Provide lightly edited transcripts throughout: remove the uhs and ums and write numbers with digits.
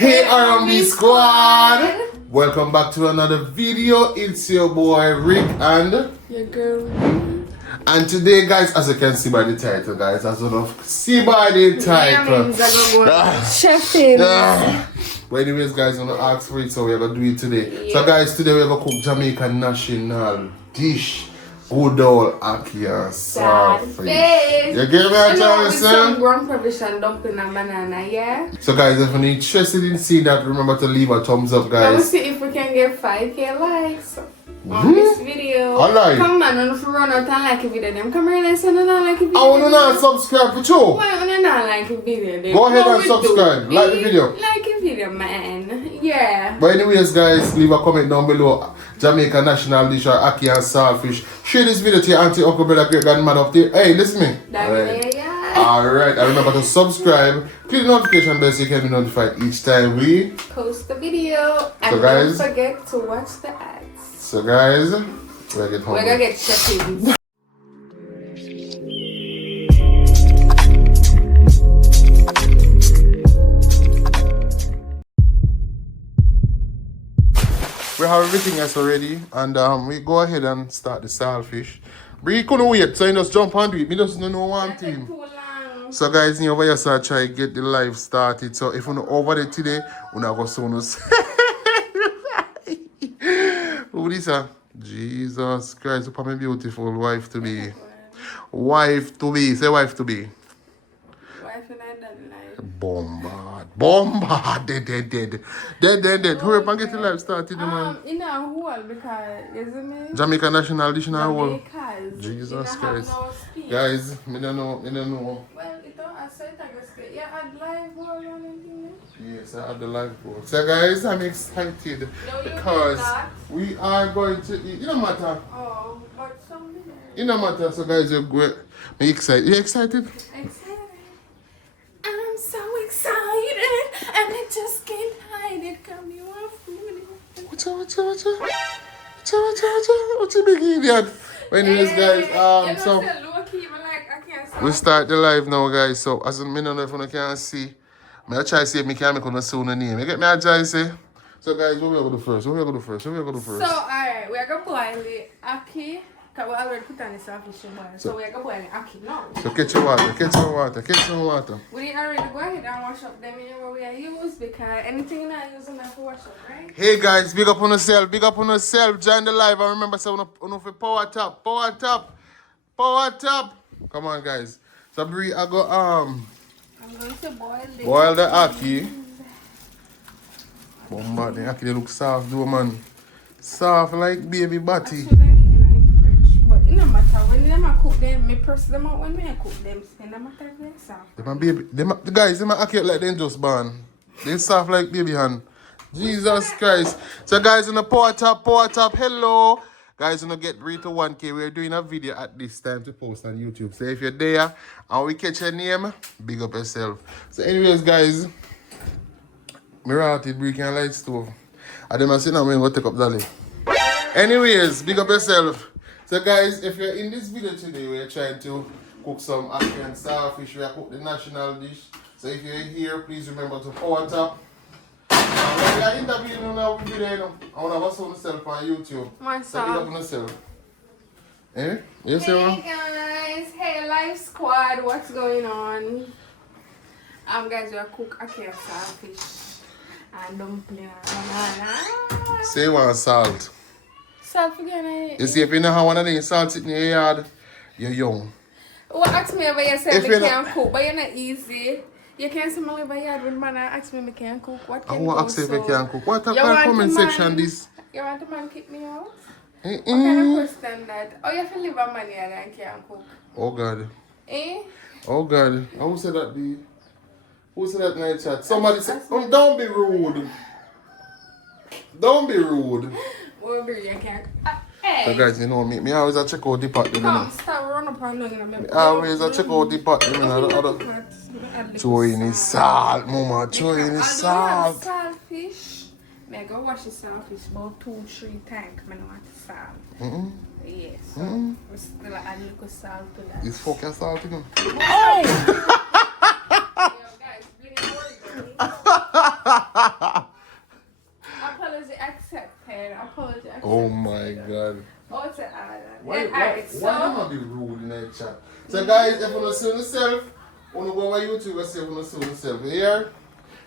Hey R&B squad! Welcome back to another video. It's your boy Rick and your girl. And today, guys, as you can see by the title, guys, as you see by the title. Chefing. But anyways, guys, I'm gonna ask for it, so we're gonna do it today. Yeah. So guys, today we're gonna cook Jamaican national dish. Good old Ackee and Saltfish. You get me a chance, sir? Some ground provision dumpling and banana, yeah? So guys, if you're interested in seeing that, remember to leave a thumbs up, guys. Let's see if we can get 5k likes on this video. Alright. Come on, if you run out and like a video, them come here and say no like a video. I want to not subscribe for you. Why want to not like a video? Then? Go ahead and subscribe. Like the video. Like a video, man. Yeah. But anyways, guys, leave a comment down below. Jamaican national dish or Ackee and Saltfish. Share this video to your auntie, uncle, brother, great grandmother up there. Hey, listen to me. Alright. Alright, and remember to subscribe. Click the notification bell so you can be notified each time we post the video. And so guys, don't forget to watch the ads. So guys, we're gonna get checking. We have everything else already, and we go ahead and start the saltfish. We couldn't wait, so you just jump and do it. Me just don't know one thing. So guys, over here, so I try to get the live started. So if you're over there today, we're not going to who this is? Jesus Christ, upon my beautiful wife to be. Wife to be, say wife to be. Wife and I don't like. Bombard, dead. Hurry up and get the live started, man. In a hole, because, isn't it? Jamaican national dish in a hole. Jesus Christ. Guys, I don't know. Well, it don't assert, I guess. You had live hole or anything? Yes, I have the live hole. So guys, I'm excited because we are going to eat. It don't matter. Oh, but something. It don't matter. So guys, you're going. Are you excited? You excited? Excited. I'm so excited, and I just can't hide it. Come, you are food. What's a big idiot? Anyways, guys, so we start the live now, guys. So as I don't know if you can see, I try to see if I can make a sound name. You get me? I try to say. So guys, what we going to do first? So alright, we're gonna boil the Ackee. Because we already put on the saltfish in boil. So we're going to boil the Ackee now. So catch your water. We didn't already go ahead and wash up them in what we are used, because anything you're not using have to wash up, right? Hey guys, big up on yourself. Join the live and remember say for power tap. Come on guys. So Bree, I go I'm going to boil the Ackee. Bombard the Ackee, they look soft though, man. Soft like baby body. But it no matter when them I cook them, me press them out when I cook them. It no matter if they're soft. The guys, them are accurate like them just born. They soft like baby hand. Jesus Christ. So guys, in the power tap, hello. Guys, when we get ready to 1K, we're doing a video at this time to post on YouTube. So if you're there and we catch your name, big up yourself. So anyways, guys, me routed brick and light stove. And then I sit now, I'm going to take up Dolly. Anyways, big up yourself. So guys, if you're in this video today, we're trying to cook some Ackee and Saltfish. We are cooking the national dish. So if you're here, please remember to power tap. When we are interviewing now, we'll be there. I want to watch myself on YouTube. Myself. So pick up yourself. Eh? Yes, hey guys, hey live squad, what's going on? Guys, we are cook Ackee and Saltfish and dumpling and say one salt. Salt again, you see, if you know how one of these salt sitting in your yard, you're young. Well, ask me about yourself, you can't cook, but you're not easy. You can't see my yard with man and ask me if I can cook. What can I want to ask if I can cook. What type of comment section this? You want a man kick me out? What kind of question that? Oh, you have to live a man here and can't cook. Oh God. Eh? Oh God. Who said that? Who said that in the chat? Somebody said, don't be rude. Don't be rude. Well, you can't. Hey. So guys, you know me. I always check out the pot. Come, stop run up and down. I always check out the pot. Throw in the salt, mama. Throw in the salt. Saltfish. I go wash the saltfish about 2-3 times. I don't want the salt. Yes. So we still add a little salt to that. It's fucking salt, you know. Hey! Yo, guys, bring it over. Apology accepted. Apology accepted. Oh my god. Oh, it's an island. Why Alright, you not be rude in that chat? So guys, if you don't see yourself, you go on YouTube and say you don't see yourself. You hear?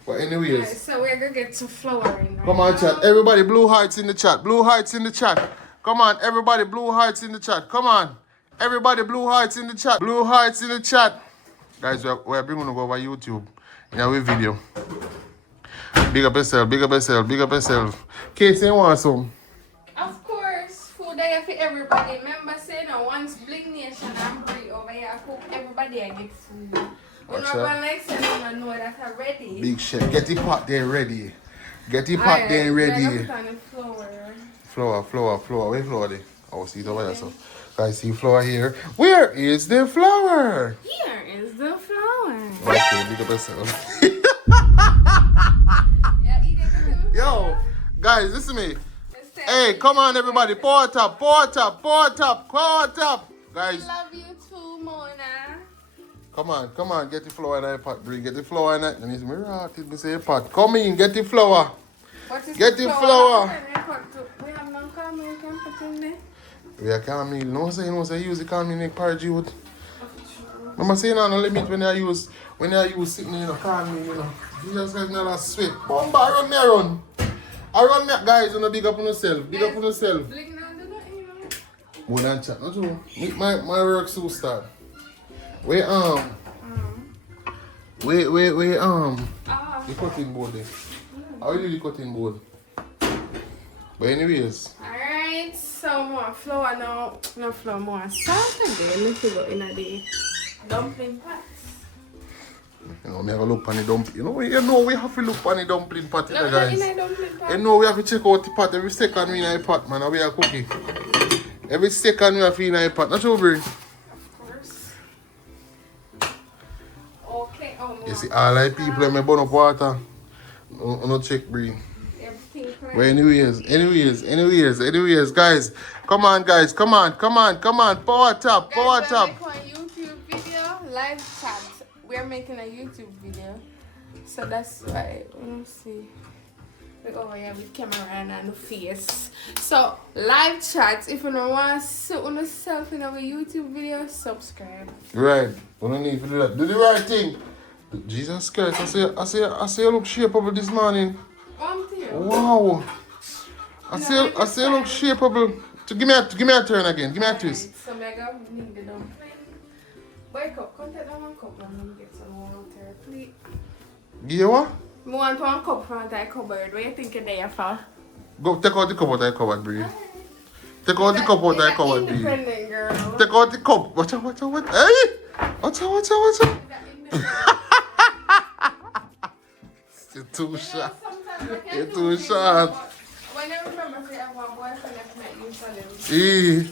But anyways. Alright, so we're gonna get to flowering right Come on, now. chat. Everybody, blue hearts in the chat. Blue hearts in the chat. Come on, everybody, blue hearts in the chat. Come on. Everybody, blue hearts in the chat. Blue hearts in the chat. Guys, we're bringing to go over YouTube in our video. Big up yourself, big up yourself, big up yourself. Casey, you want some? Of course, food there for everybody. Remember saying once Bling Nation and Brie over here cook, everybody I get food. We're not going like saying I know that already. Big chef, get the pot there ready. Get the pot there ready. Flour. Where flour there? Oh, see it over there, so. Guys, see flour here. Where is the flour? Here is the flour. Okay, big up yourself. Yeah, eat it. Yo, guys, listen to me. Hey, come on, everybody. Pour it up. Guys. Love you too, Mona. Come on. Get the flour in that pot, Brie. Get the flour in that. And it's me right. Me say pot. Come in, get the flour. Get the flour. We have no caramel we can put in there. We are caramel. No say use the caramel make porridge with. Mama say no limit when I use sitting in a caramel, you know. Jesus Christ, not a sweat. Bomba, run me around. I run me, guys, and big up on yourself. Big up on yourself. More than chat, not true. My work so start. Wait, the cutting board there. How you do the cutting board? But anyways. Alright, so more flour now. No flour, more salt again. Let's go in the dumpling pots. You know, me have a look on the dumpling. You know we have to look on the dumpling pot, No, guys. in a dumpling pot. You know we have to check out the pot every second we in the pot, man. We are cooking. Every second we have to in the pot. Not true, Brie? Of course. Okay, oh no. You see, all the people in my burn up water. No check, Brie. Everything But anyways, guys. Come on. Power top. Guys, we're making a YouTube video, live chat. We're making a YouTube video. So that's why, let me see. We're over here with camera and the face. So, live chats, if you don't want to see yourself in our YouTube video, subscribe. Right. We don't need to do that. Do the right thing. Jesus Christ, I say you look shapeable this morning. Wow. I say you look shapeable. So give me a turn again. Give me a twist. Right, so I'm gonna need the dumpling. Wake up, come take that 1 cup and get some water, please. Give you what? I want 1 cup from that cupboard. What do you think you're there for? Go take out the cup out of the cupboard, Brie. Take out the cup out of the cupboard, Brie. Independent girl. Take out the cup. Watch out. Hey! Watch out. You're too sharp. You're too sharp. When I remember say I have one boyfriend, I make use of them.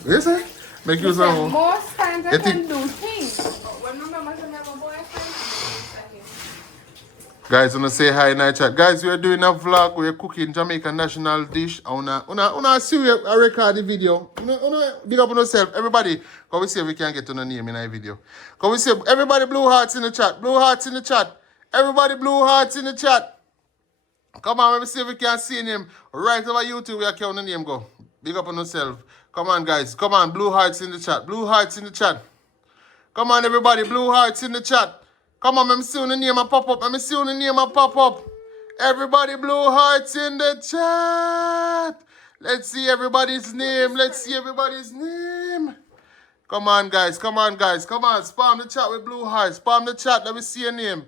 What you say? Make use of them. Most times I can do things. But when I remember say I have a boyfriend, I use of him. Guys, wanna say hi in the chat. Guys, we're doing a vlog. We're cooking Jamaican national dish. Una see we record the video. Una big up on yourself. Everybody, come we see if we can get to the name in the video. Come we see everybody blue hearts in the chat. Everybody blue hearts in the chat. Come on, let me see if we can see him. Right over YouTube, we are counting the name go. Big up on yourself. Come on, guys. Come on, blue hearts in the chat. Come on, everybody, blue hearts in the chat. Come on, let me see the name and pop up. Everybody, blue hearts in the chat. Let's see everybody's name. Come on, guys. Come on. Spam the chat with blue hearts. Spam the chat. Let me see your name.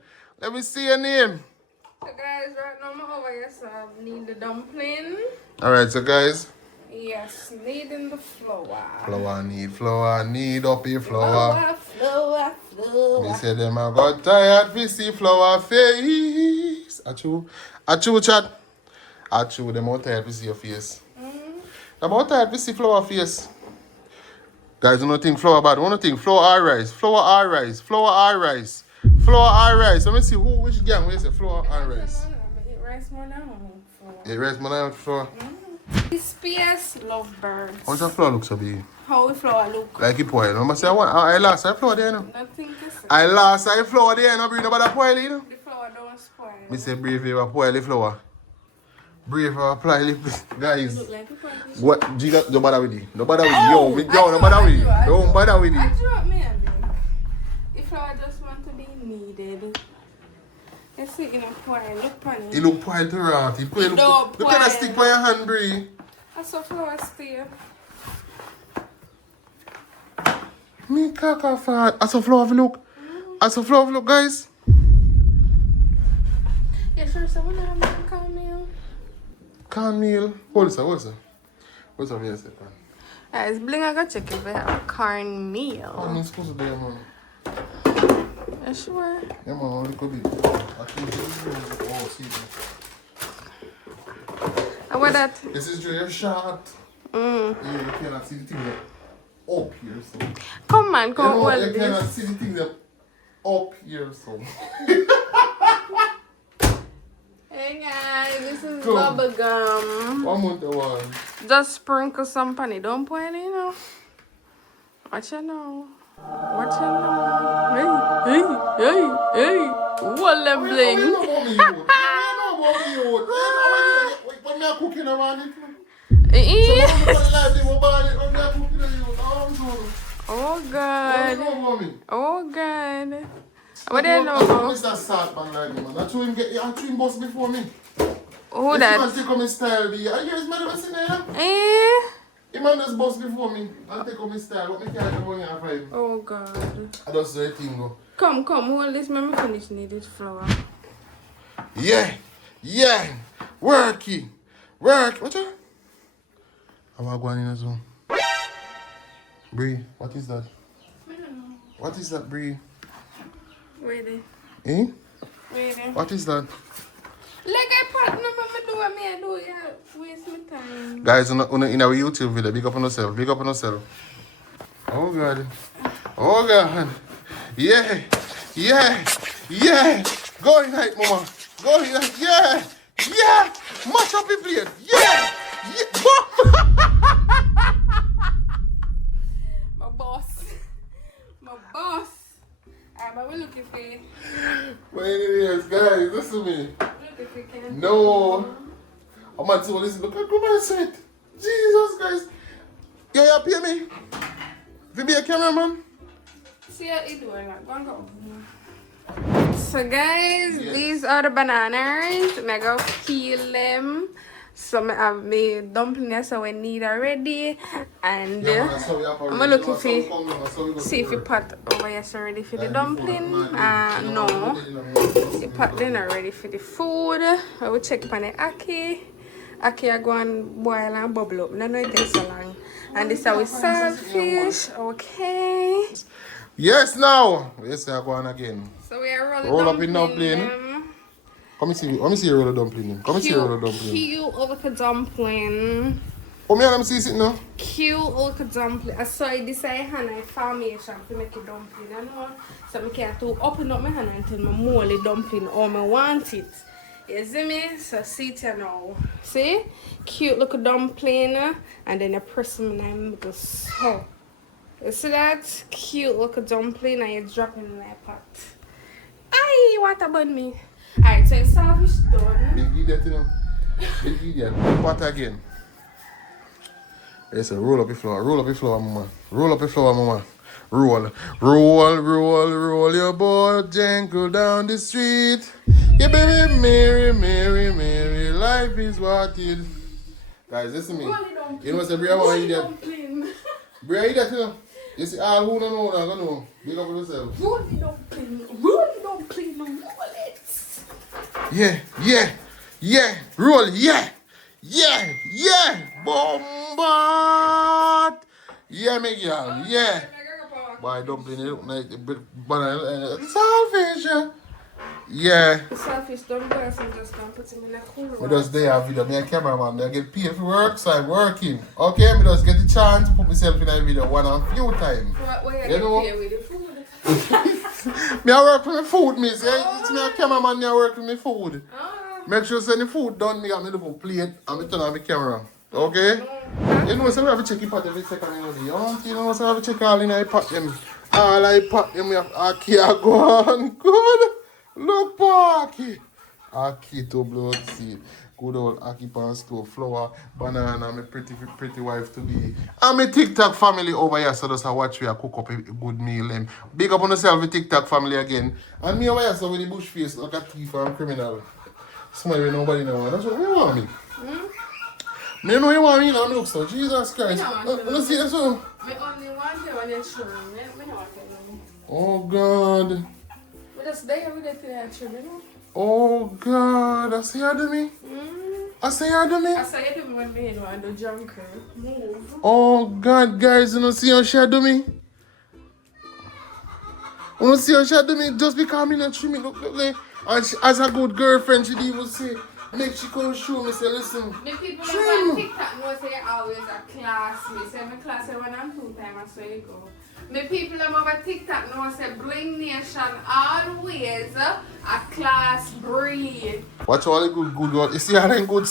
So guys, right now I'm over here, so I need the dumpling. Alright, so guys. Yes, needing the flour. Flour, need up your flour. Flour. Me say them I got tired to see flour face. Achoo, chat. Achoo, them out tired to see your face. Them out tired to see flour face. Guys, you don't think flour bad. You don't think flour or rice. Let me see which gang we say flour or rice. It rice more than flour. It rice more than flour. This PS Lovebirds. How's that flour look so big? How the flour look? Like it boil. Remember say I lost I flour there, you know. Nothing to say. I lost I flour there, you know. Bring nobody boil, you know. The flour don't spoil. Me say brave you apply the flour. Brave you apply the guys. Look like a practice. What Giga don't bother with it. Don't bother with it. Yo, me don't bother with it. Don't bother with I it. drop me a bit. If flour just want to be needed. Let's see in a point. Look funny. He look point to rat. He play look at that stick by your hand, Bree. I saw flour still. Me caca fat. I saw flour look. I saw flour look, guys. Yeah, sure, someone have me cornmeal. Cornmeal. Hold it, hold it. What's up here, second? Guys, bling, I go check if we have cornmeal. I'm not supposed to do it, man. You sure? Yeah, man, a little bit. I think this is oh, see. And what that? This is your shot. Yeah, you cannot see the thing there up here, so. Come on, come you hold you cannot this. see the thing there up here, so. Hey guys, this is Come. bubble gum. One month one. Just sprinkle some on it. Don't pour any, you know. Watch you know. Watch you know. Hey. What them bling? You know about me, you. When me cooking around it. Oh God. Oh God. What do you know? Mr. Saltman like me, man. I told him boss before me. Who If that? you can take on my style, I hear his mother was in there. He man just boss before me. I'll take on my style. What me can't come on here for him. Oh God. I just do a thing go. Come, hold this. Let me finish needed flour. Yeah. Work. What's that? I'm going in as well. Bree, what is that? I don't know. What is that, Bree? Ready. Eh? Ready. What is that? Like I part number me do what me do, yeah. Waste my time. Guys, in our YouTube video, big up on yourself. Oh God. Yeah. Go in height, mama. Go in height. Yeah. Mash up the plate. Yeah. My boss. Alright, but we're looking for you. But anyways, guys, listen to me. Look if we can. No. I'm going to listen. Look at my sweat. Jesus, guys. You pay me? If you be a cameraman? See how it doing, like, go. So guys, these are the bananas. I'm gonna peel them. So I have my dumplings so we need already. And I'm gonna look if see if you pot over here so ready for the dumpling. No. The pot then are ready for the food. I will check upon the ackee. Ackee are going to boil and bubble up. No, it takes so long. And this is our saltfish. Okay. Yes, now. Yes, I'm going again. So we are rolling roll up in dumpling. Let me see you roll a dumpling. Cute little dumpling. Come here, let me see it now. Cute little dumpling. So this is a hand formation to make a dumpling. You know? So I can open up my hand until I mold the dumpling or I want it. You see me? So see it here now. See? Cute little dumpling. And then I press them in the middle. So. You see that? Cute little dumpling and you drop it in my pot. Aye, what about me? Alright, so it's saltfish done. Big idiot, you know. Big idiot. What again? Yes, roll up the floor, mama. Roll your boat, jangle down the street. Yeah, baby, Mary, life is what it. Guys, listen to me. You know what's a real one idiot? Bria idiot, you know. You see, all who don't know, I'm gonna know. Big up yourself. Really don't play no bullets. Yeah. Roll, yeah. Bombard. Yeah, me girl, yeah. Boy, dumpling it look like the saltfish. Yeah. The saltfish don't go and just gonna put him in a cooler. We just there video. Me a cameraman. They get paid for work, so I'm working. Okay, me just get the chance to put myself in a video one and few times. What you know? Paid with the food? Me I work for my food, miss. It's me a cameraman. Me I work for my food. Make sure send the food done. Me got me little plate and me turn on my camera. Okay? You know, so we have to check the pot every second. You know, so we have to check all in the pot them. All I pot them. We have Ackee go on. Good. Look, Ackee. Ackee to blood seed. Good old Ackee pan stove, flour, banana, my pretty wife to be. And my TikTok family over here, so just watch we cook up a good meal. Big up on yourself, the TikTok family again. And me over here, so with the bush face, like a thief and criminal. Somebody nobody know. That's what you want me. Me know you want me, now look so. Jesus Christ. Let's see that so. I only want you when you're showing me. I don't want you. Oh God. But just there with it today, actually, you know? Oh God. I see how do me. I say how do me. I saw you do me when me want to do junker. Move. Oh God, guys, you don't see how she do me. You don't see how she do me just because me not treat me look like. And she, as a good girlfriend, she even say, make she come show me, say, listen. The people that on TikTok know say you always a class me. Say my class when I'm 2 times, I saw you go. The people that over TikTok know say Bling Nation always a class breed. Watch all the good girl. You see how them good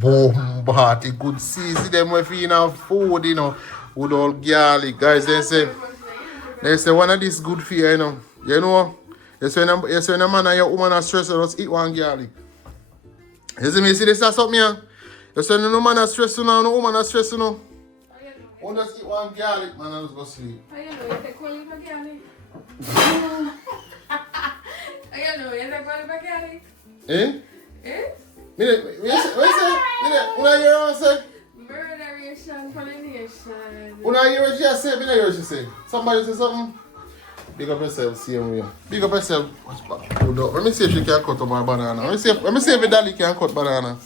boom party, good season them with you know food, you know, good old garlic. Guys, they say one of these good for you, you know. You know, you say when a man and your woman are stressed, just eat one garlic. You see me, see this or something here? You say no man are stressed now, no woman are stressed now. One just eat one garlic, man, and just go sleep. How you know you take one of garlic? How you know you take one of garlic? Eh? Eh? What you say? What you say? Murderation, pollination. Una hear what she say? Me not hear what she say. Somebody say something? Big up yourself, same way. Big up yourself. Hold up. Let me see if she can cut up my banana. Let me see if Dolly can cut banana.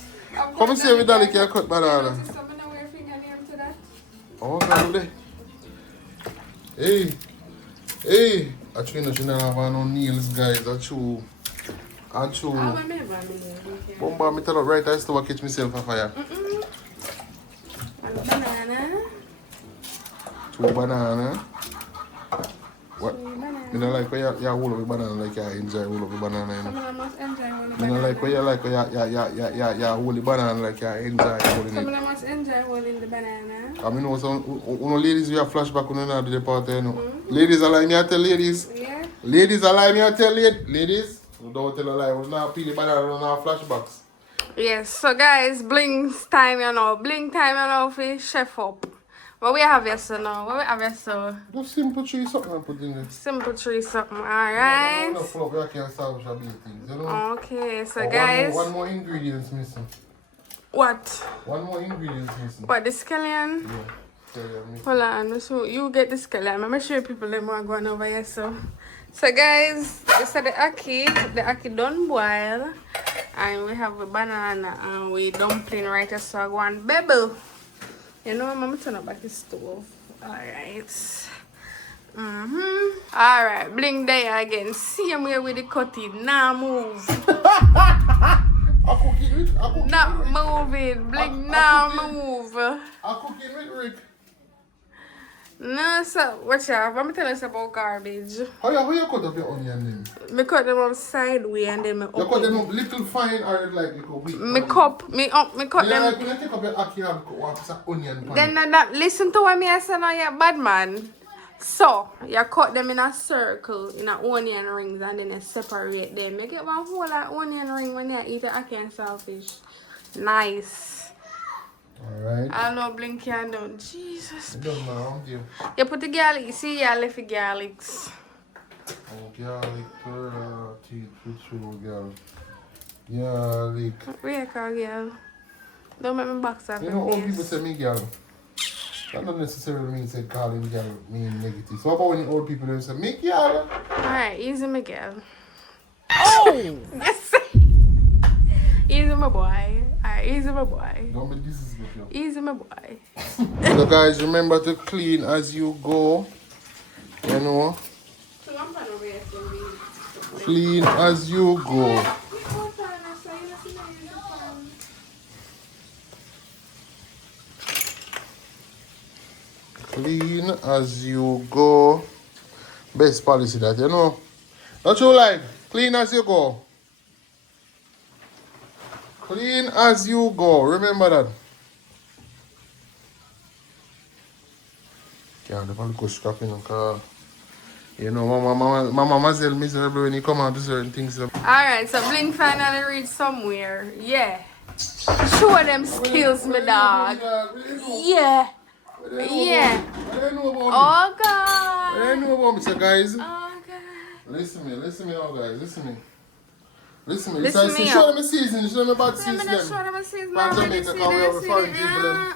Come and see if Dolly can cut banana. Oh, God. Hey. Hey. I try not to have no nails, guys. I chew. Bomba, me tell her right, I still catch myself on fire. Banana. 2 banana. What? You don't like when you hold up a banana like you enjoy hold up a banana. You know? I must enjoy holding You don't like when you hold the banana like you enjoy holding it. I must enjoy holding the banana. I mean, some ladies we have flashback when you know the party, you know. Ladies allow me to tell ladies. Yeah. Ladies allow me to tell ladies. Don't tell a lie. We now peel the banana on our flashbacks. Yes, so guys, bling's time, you know. Bling time, you know, for chef up. What we have here, so now? What we have here, so? Just simple tree something and put in there. Simple tree something, alright? You know, full of Ackee and Saltfish and things, you know. Okay, so Oh, guys. one more ingredients missing. What? One more ingredients missing. What, the scallion? Yeah. Scallion. Hold on, so you get the scallion. I'm show you people them are going over here, so. So guys, this is the Ackee done boil. And we have a banana and we dumpling right here, so I go and bubble. You know, I'm gonna turn up back the stove. Alright. Alright, bling there again. Same way with the cutting. Now move. Not moving. Bling now move. I cook it with Rick. No, so watch out. Let me tell us about garbage. How you cut up your onion then? Me cut them up sideways and then me You cut them up little fine or like little weak? Me cut them. Like when you take up your Ackee and cut one piece of onion pan. Then that, listen to what me I say now, you bad man. So, you cut them in a circle, in a onion rings, and then you separate them. You get one whole onion ring when you eat the Ackee and Saltfish. Nice. Alright. I know blink can do. Jesus. It doesn't matter, I'm you. You put the garlic, you see, you left the garlics. Oh, garlic, teeth, with garlic. Garlic. What you call girl? Don't make me box up. You know, old people say me girl. That don't necessarily mean say calling girl mean negative. So how about when the old people they say me girl? Alright, easy me girl. Oh! Yes. Easy my boy. Alright, easy my boy. Don't be disrespectful. Easy my boy. So guys, remember to clean as you go. You know? Clean as you go. Clean as you go. Best policy that, you know. Don't you like? Clean as you go. Clean as you go. Remember that. Yeah, the probably go scrapping because You know, my mama is miserable when you come out to certain things. Alright, so Bling finally reached somewhere. Yeah. Show them skills, my dog. Yeah. Yeah. Oh, God. What do you know about me, so guys? Oh, God. Listen to me now, guys. Listen to me. Listen to me. Listen to me. Show them a season. Show them about Let me season. just show them a season. From Jamaica, because we have a foreign people.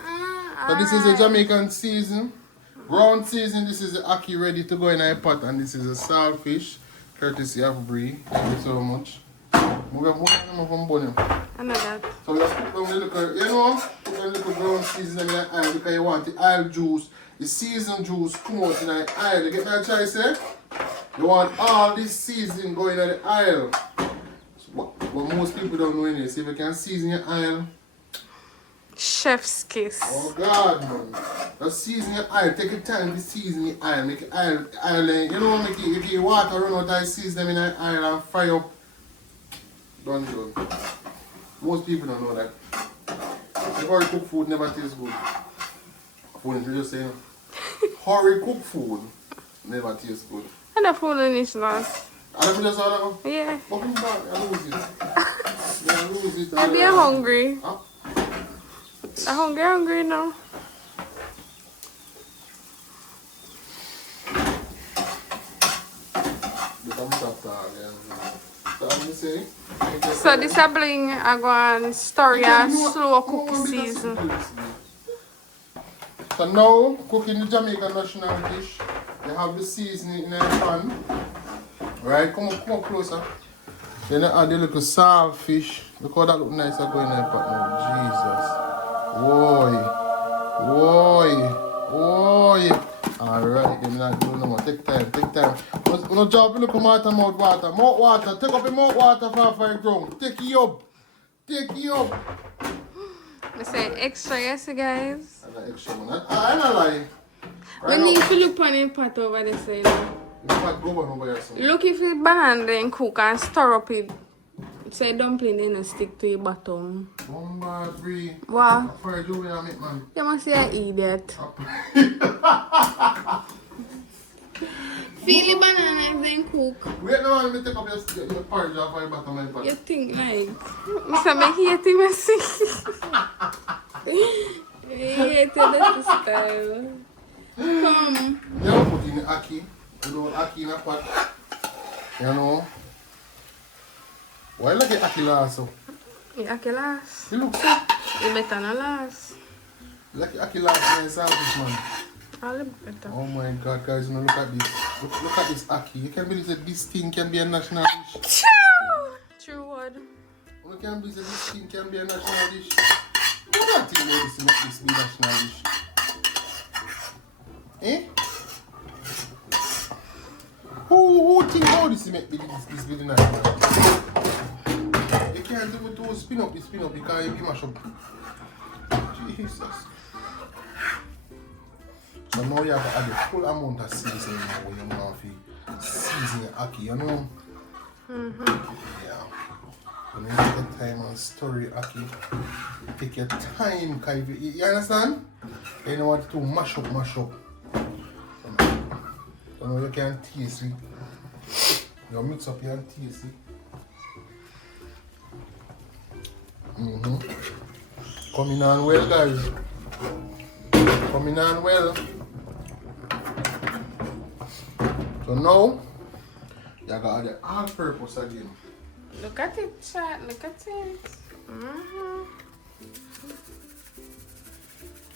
So this is a Jamaican season. Round season, this is the ackee ready to go in a pot, and this is a saltfish, courtesy of Brie. Thank you so much. Move from bonnet. I know that. So we just put down the little, you know, put down the little brown seasoning in the aisle because you want the aisle juice, the season juice come out in the aisle. You get my choice, eh? You want all this seasoning going in the aisle. So what most people don't know is if you can season your aisle. Chef's kiss. Oh God, man. Just season your aisle. Take your time to season your aisle. Make your aisle, you know, make your water run out and season them in the aisle and fry up. Done. Most people don't know that. If hurry cook food never tastes good. Food is just saying. Hurry cook food never tastes good. And the food in this last. I don't just all that. Yeah. Fucking bad. I lose it. Yeah, I lose it. I'll be hungry. Huh? I'm hungry now. So this is Bling I go and store a slow cook season. So now cooking the Jamaican national dish. You have the seasoning in the pan. Right, come up closer. Then you add the little saltfish. Look how that look nice going in the pot now. Jesus. Whoa. Alright, you're not doing no more. Take time. No job, look at mouth water. Mouth water. Take up your mouth water for a ground. Take it up. I say extra, yes, guys. I'm not extra, man. I'm not lying. We need to look on the pot over the side. Look if the banana then cook and stir up it. Say dumpling then stick to your bottom. What? You must be an idiot. Feel the banana then cook. Wait, no, let me take up your porridge off your bottom of the pot. You think like... Mr. make hate him messy. Hate your style. Come. You have put in the ackee. You know ackee in a pot. You know. Why you like the ackee last? The ackee last. You look so. You better not last. You like the ackee last in the saltfish, man. All the better. Oh my God, guys, you know, look at this. Look at this ackee. You can't believe that this thing can be a national dish. True word. You can't believe that this thing can be a national dish. Who don't think this be a national dish? Eh? Who think how this make this be the national dish? You can't do it to spin up because you be mash up. Jesus. So now you have to add the full amount of seasoning when you want to season your ackee, you know? Yeah. When you take your time and stir your ackee, take your time, because you understand? You don't want to mash up. So now you can taste it. You mix up and taste it. Coming on well, guys. Coming on well. So now, you got the all-purpose again. Look at it, chat. Look at it.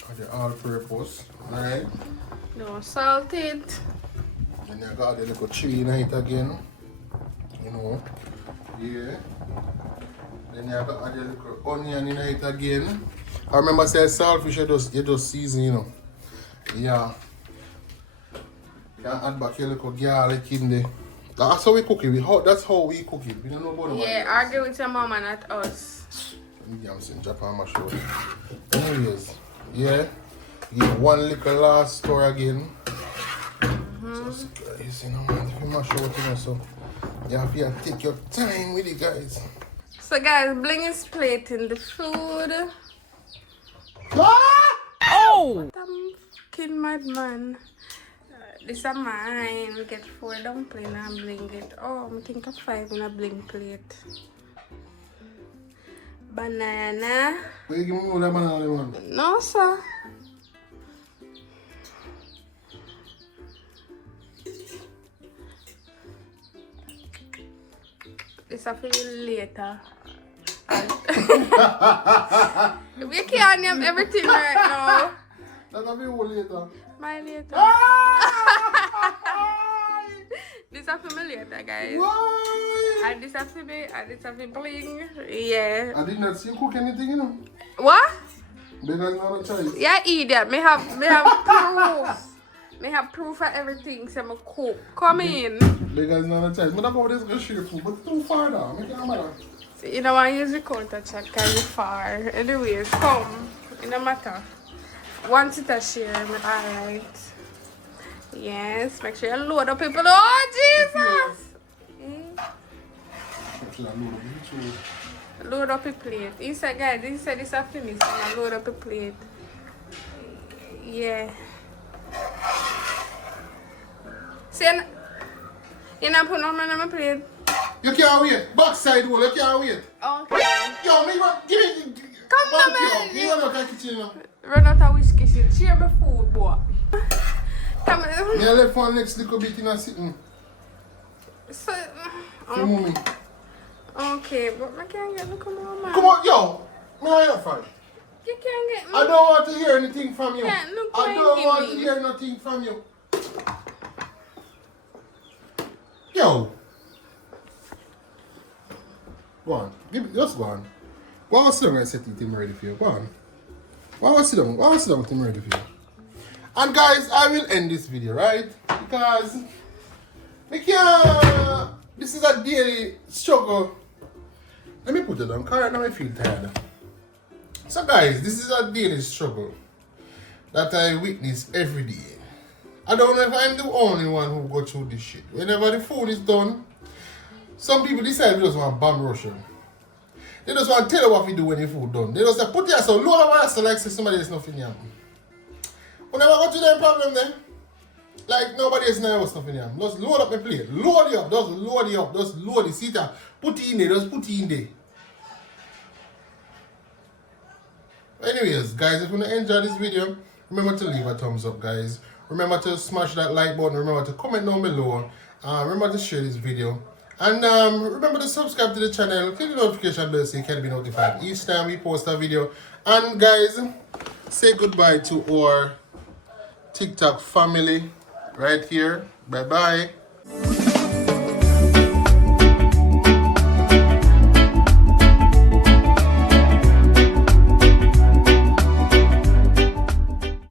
Got the all-purpose, alright? No salted. Then you got the little chili in it again. You know. Yeah. Then you got the little onion in it again. I remember saying saltfish, you just season, you know. Yeah. You can add back your little garlic in there. That's how we cook it. That's how we cook it. We don't know about Yeah, argue with your mama, not us. I'm saying Japan mash up. Anyways, yeah. Give one little last stir again. Just guys, you know, man, if you mash out, you know, so you have to take your time with it, guys. So guys, Bling is plating the food. Ah! Oh! I'm fucking madman. This is mine. We get 4 dumplings and bling it. Oh, I think of 5 in a bling plate. Banana. Where you give me all that banana, man? No, sir. This is for you later. We can't name everything right now. That'll be all later. My later. This is for me later, guys. Why? And this is for me, and this is for bling. Yeah. I did not see you cook anything, you know. What? Because not a choice. Yeah, idiot. Me have proof. Me have proof for everything. So I cook. Come in. Because not a choice. But I'm over this good share food, but it's too far down. I can't matter. See, you don't want to use the counter check because it's far. Anyways, come. It don't matter. One sitter share, alright. Yes, make sure you load up people. Oh, Jesus! Load up a plate. He said, guys, he said this is finished. So load up a plate. Yeah. See, you not put no man on my plate. You can't wait. Backside wall, you can't wait. Okay. Yo, me want, give me. Come on, man. You want to kitchen now? Run out of which kitchen. Share the food, boy. Come on. Me I left one next little bit in a sitting. So, For mommy. okay, but I can't get look on man. Come on, yo. Me I have fun. You can't get me. I don't want to hear anything from you. Yeah, look I what don't you want give to me. hear nothing from you. Yo. Go on. Give me, just go on. Go on, sit down and set the thing ready for you. Go on. Go on, sit down. Go on, sit down with him ready for you. And guys, I will end this video, right? Because we can't. This is a daily struggle. Let me put it on, because right now I feel tired. So guys, this is a daily struggle that I witness every day. I don't know if I'm the only one who go through this shit. Whenever the food is done, some people decide they just want bomb Russian. They just want to tell you what we do when the food done. They just say, put your so load of us like say somebody else nothing yam. Whenever I go to them problem then, like nobody else knows nothing yam. Just load up my plate. Load it up. Just load it up. Just load it. See that. Put it in there. Just put it in there. Anyways, guys, if you enjoy this video, remember to leave a thumbs up, guys. Remember to smash that like button. Remember to comment down below. Remember to share this video. And remember to subscribe to the channel. Click the notification bell so you can be notified each time we post a video. And guys, say goodbye to our TikTok family right here. Bye-bye.